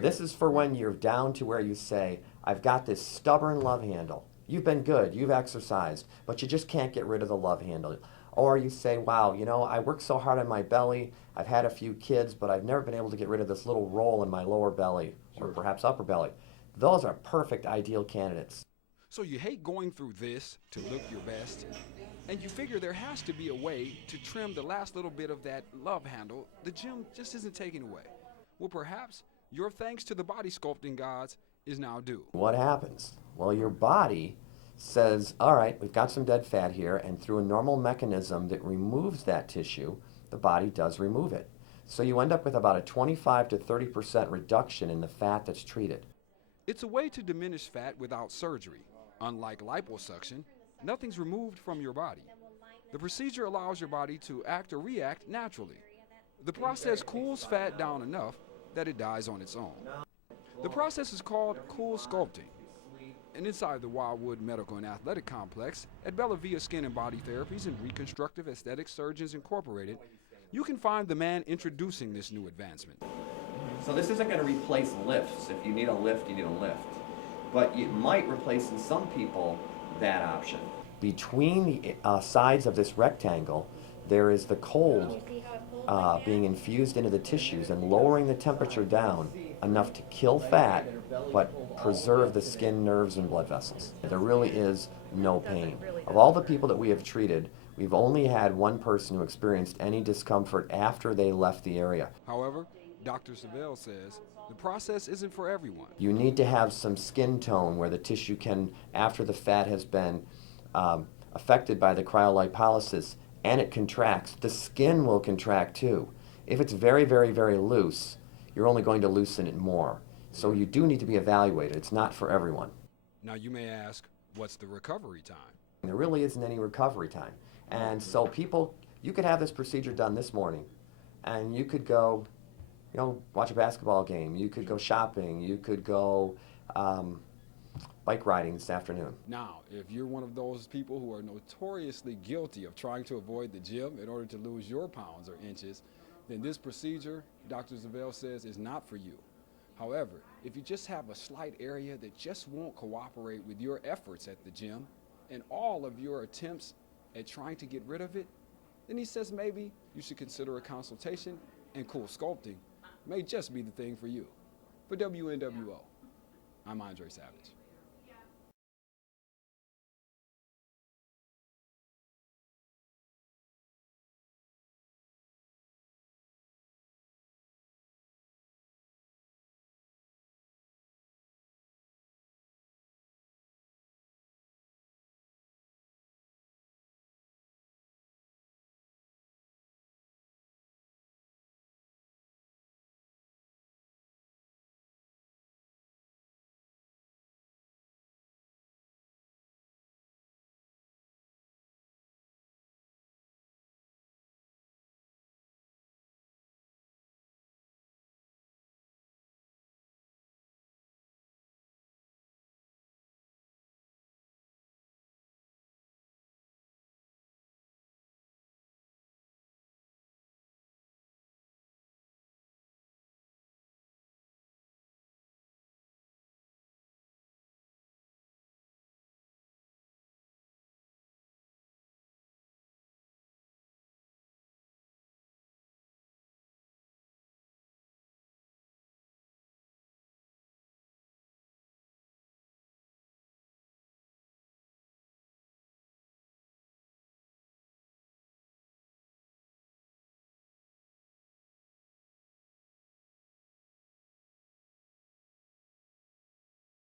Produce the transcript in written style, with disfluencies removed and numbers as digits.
This is for when you're down to where you say, I've got this stubborn love handle. You've been good, you've exercised, but you just can't get rid of the love handle. Or you say, wow, you know, I work so hard on my belly, I've had a few kids, but I've never been able to get rid of this little roll in my lower belly, or perhaps upper belly. Those are perfect ideal candidates. So you hate going through this to look your best, and you figure there has to be a way to trim the last little bit of that love handle the gym just isn't taking away. Well, perhaps your thanks to the body sculpting gods is now due. What happens? Well, your body says, all right, we've got some dead fat here, and through a normal mechanism that removes that tissue, the body does remove it. So you end up with about a 25 to 30% reduction in the fat that's treated. It's a way to diminish fat without surgery. Unlike liposuction, nothing's removed from your body. The procedure allows your body to act or react naturally. The process cools fat down enough that it dies on its own. The process is called CoolSculpting. And inside the Wildwood Medical and Athletic Complex at BellaViaSkin&BodyTherapies and Reconstructive Aesthetic Surgeons Incorporated, you can find the man introducing this new advancement. So this isn't going to replace lifts. If you need a lift, you need a lift. But it might replace in some people that option. Between the sides of this rectangle, there is the cold being infused into the tissues and lowering the temperature down enough to kill fat, but preserve the skin, nerves, and blood vessels. There really is no pain. Of all the people that we have treated, we've only had one person who experienced any discomfort after they left the area. However, Dr. Zavell says the process isn't for everyone. You need to have some skin tone where the tissue can, after the fat has been affected by the cryolipolysis and it contracts, the skin will contract too. If it's very, very, very loose, you're only going to loosen it more. So you do need to be evaluated. It's not for everyone. Now you may ask, what's the recovery time? There really isn't any recovery time. And so people, you could have this procedure done this morning and you could go, you know, watch a basketball game, you could go shopping, you could go bike riding this afternoon. Now, if you're one of those people who are notoriously guilty of trying to avoid the gym in order to lose your pounds or inches, then this procedure, Dr. Zavell says, is not for you. However, if you just have a slight area that just won't cooperate with your efforts at the gym and all of your attempts at trying to get rid of it, then he says maybe you should consider a consultation, and CoolSculpting may just be the thing for you. For WNWO, I'm Andre Savage.